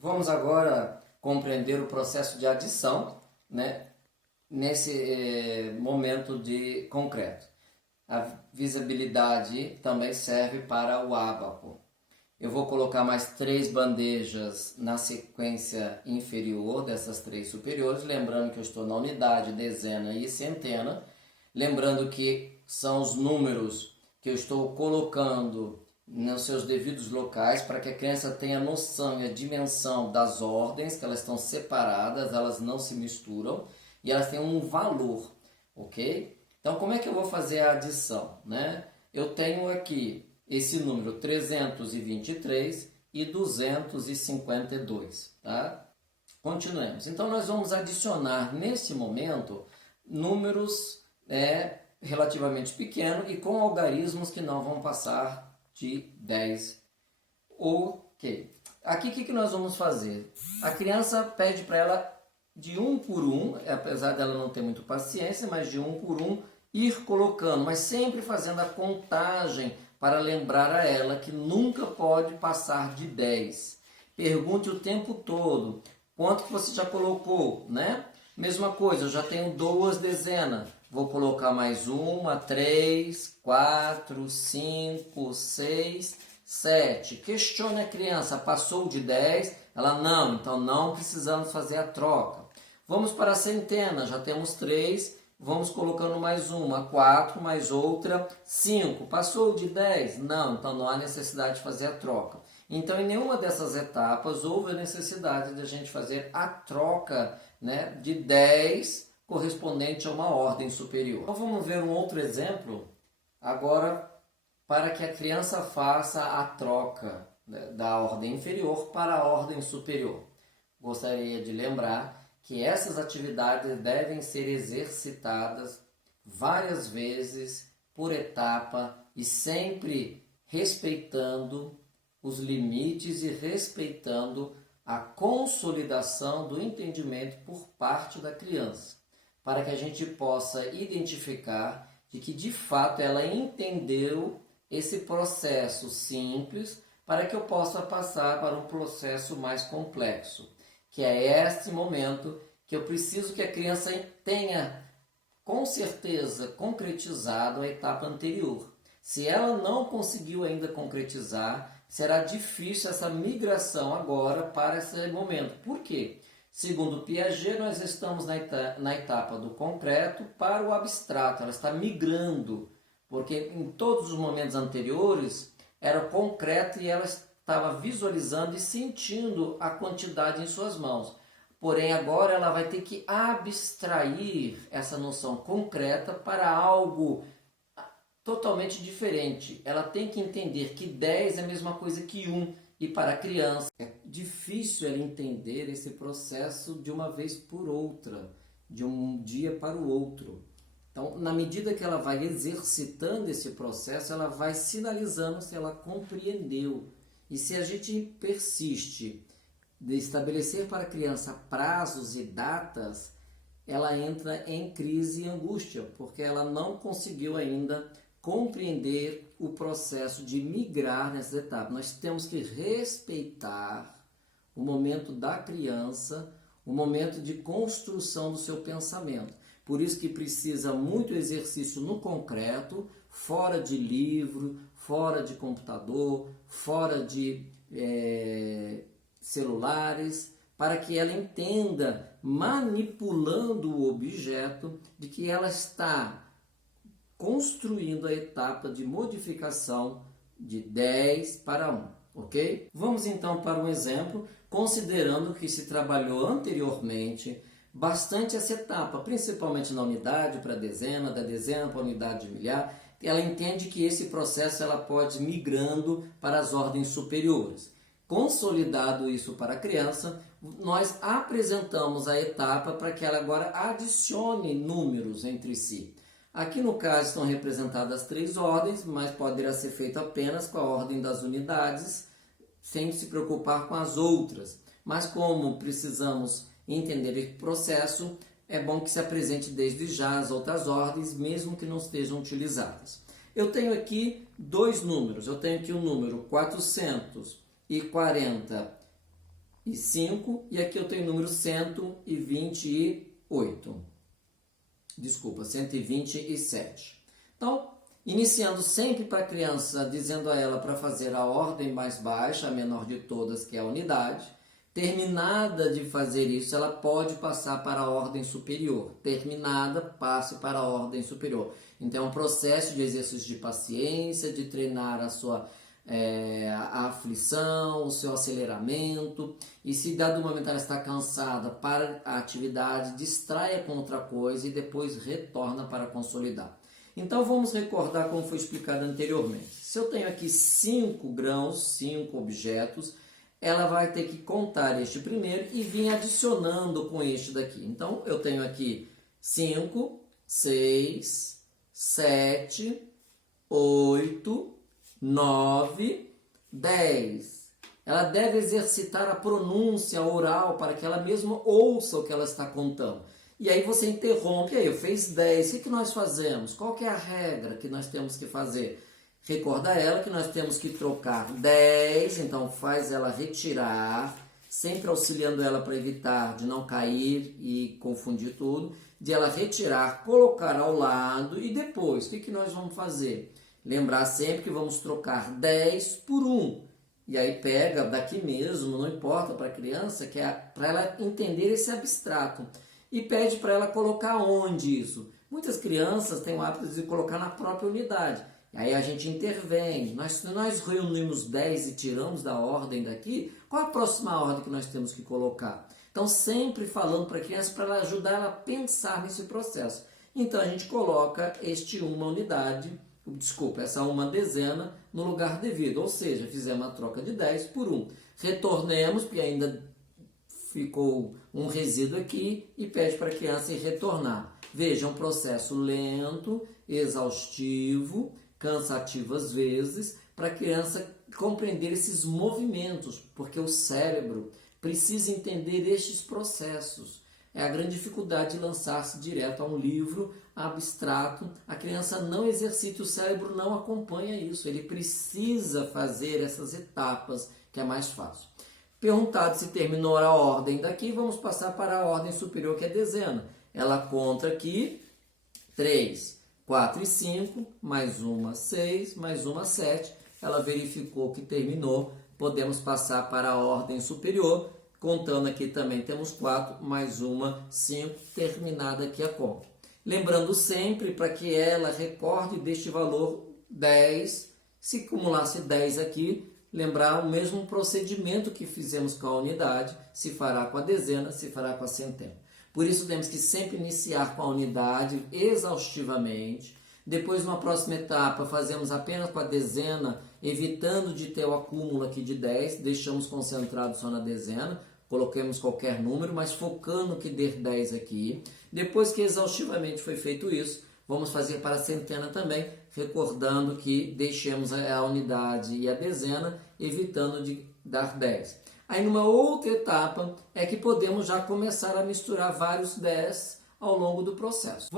Vamos agora compreender o processo de adição, né, nesse momento de concreto. A visibilidade também serve para o ábaco. Eu vou colocar mais 3 bandejas na sequência inferior dessas 3 superiores, lembrando que eu estou na unidade, dezena e centena, lembrando que são os números que eu estou colocando nos seus devidos locais para que a criança tenha noção e a dimensão das ordens, que elas estão separadas, elas não se misturam e elas têm um valor, ok? Então, como é que eu vou fazer a adição, né? Eu tenho aqui esse número 323 e 252, tá? Continuemos. Então, nós vamos adicionar neste momento números relativamente pequenos e com algarismos que não vão passar de 10. Ok. Aqui o que nós vamos fazer? A criança pede para ela de um por um, apesar dela não ter muito paciência, mas de um por um ir colocando, mas sempre fazendo a contagem para lembrar a ela que nunca pode passar de 10. Pergunte o tempo todo quanto que você já colocou, né? Mesma coisa, eu já tenho 2 dezenas. Vou colocar mais uma, 3, 4, 5, 6, 7. Questione a criança, passou de 10? Ela não, então não precisamos fazer a troca. Vamos para a centena, já temos 3, vamos colocando mais uma, 4, mais outra, 5. Passou de 10? Não, então não há necessidade de fazer a troca. Então, em nenhuma dessas etapas houve a necessidade de a gente fazer a troca, né, de 10 correspondente a uma ordem superior. Então, vamos ver um outro exemplo agora para que a criança faça a troca, né, da ordem inferior para a ordem superior. Gostaria de lembrar que essas atividades devem ser exercitadas várias vezes por etapa e sempre respeitando os limites e respeitando a consolidação do entendimento por parte da criança, para que a gente possa identificar de que de fato ela entendeu esse processo simples para que eu possa passar para um processo mais complexo, que é este momento que eu preciso que a criança tenha com certeza concretizado a etapa anterior. Se ela não conseguiu ainda concretizar, será difícil essa migração agora para esse momento. Por quê? Segundo Piaget, nós estamos na etapa do concreto para o abstrato. Ela está migrando, porque em todos os momentos anteriores era o concreto e ela estava visualizando e sentindo a quantidade em suas mãos. Porém, agora ela vai ter que abstrair essa noção concreta para algo totalmente diferente. Ela tem que entender que 10 é a mesma coisa que 1. E para a criança é difícil ela entender esse processo de uma vez por outra, de um dia para o outro. Então, na medida que ela vai exercitando esse processo, ela vai sinalizando se ela compreendeu. E se a gente persiste de estabelecer para a criança prazos e datas, ela entra em crise e angústia, porque ela não conseguiu ainda compreender o processo de migrar nessas etapas. Nós temos que respeitar o momento da criança, o momento de construção do seu pensamento. Por isso que precisa muito exercício no concreto, fora de livro, fora de computador, fora de celulares, para que ela entenda, manipulando o objeto, de que ela está construindo a etapa de modificação de 10 para 1, ok? Vamos então para um exemplo, considerando que se trabalhou anteriormente bastante essa etapa, principalmente na unidade para a dezena, da dezena para a unidade de milhar. Ela entende que esse processo ela pode ir migrando para as ordens superiores. Consolidado isso para a criança, nós apresentamos a etapa para que ela agora adicione números entre si. Aqui no caso estão representadas 3 ordens, mas poderá ser feito apenas com a ordem das unidades, sem se preocupar com as outras. Mas como precisamos entender esse processo, é bom que se apresente desde já as outras ordens, mesmo que não estejam utilizadas. Eu tenho aqui 2 números. Eu tenho aqui o número 440 125 e aqui eu tenho o número 128. Desculpa, 127. Então, iniciando sempre para a criança, dizendo a ela para fazer a ordem mais baixa, a menor de todas, que é a unidade. Terminada de fazer isso, ela pode passar para a ordem superior. Terminada, passe para a ordem superior. Então, é um processo de exercício de paciência, de treinar a sua a aflição, o seu aceleramento. E se dado momento ela está cansada, para a atividade, distraia com outra coisa e depois retorna para consolidar. Então, vamos recordar como foi explicado anteriormente. Se eu tenho aqui 5 grãos, 5 objetos, ela vai ter que contar este primeiro e vir adicionando com este daqui. Então, eu tenho aqui 5, 6, 7, 8, 9, 10. Ela deve exercitar a pronúncia oral para que ela mesma ouça o que ela está contando. E aí você interrompe, aí eu fiz 10, o que nós fazemos? Qual que é a regra que nós temos que fazer? Recorda ela que nós temos que trocar 10, então faz ela retirar, sempre auxiliando ela para evitar de não cair e confundir tudo, de ela retirar, colocar ao lado e depois, o que nós vamos fazer? Lembrar sempre que vamos trocar 10 por 1. E aí pega daqui mesmo, não importa para a criança, que é para ela entender esse abstrato. E pede para ela colocar onde isso. Muitas crianças têm o hábito de colocar na própria unidade. Aí a gente intervém. Se nós reunimos 10 e tiramos da ordem daqui, qual a próxima ordem que nós temos que colocar? Então, sempre falando para a criança, para ela ajudar ela a pensar nesse processo. Então, a gente coloca essa uma dezena no lugar devido. Ou seja, fizemos a troca de 10 por 1. Retornemos, porque ainda ficou um resíduo aqui, e pede para a criança ir retornar. Veja, é um processo lento, exaustivo, cansativo às vezes, para a criança compreender esses movimentos, porque o cérebro precisa entender estes processos. É a grande dificuldade de lançar-se direto a um livro abstrato. A criança não exercita, o cérebro não acompanha isso. Ele precisa fazer essas etapas, que é mais fácil. Perguntado se terminou a ordem daqui, vamos passar para a ordem superior, que é a dezena. Ela conta aqui 3, 4 e 5, mais uma 6, mais uma 7. Ela verificou que terminou. Podemos passar para a ordem superior. Contando aqui também temos 4, mais uma 5, terminada aqui a conta. Lembrando sempre para que ela recorde deste valor 10. Se acumulasse 10 aqui, lembrar o mesmo procedimento que fizemos com a unidade, se fará com a dezena, se fará com a centena. Por isso temos que sempre iniciar com a unidade exaustivamente. Depois, numa próxima etapa, fazemos apenas com a dezena, evitando de ter o acúmulo aqui de 10, deixamos concentrado só na dezena, coloquemos qualquer número, mas focando que dê 10 aqui. Depois que exaustivamente foi feito isso, vamos fazer para a centena também, recordando que deixemos a unidade e a dezena, evitando de dar 10. Aí, numa outra etapa, é que podemos já começar a misturar vários 10 ao longo do processo.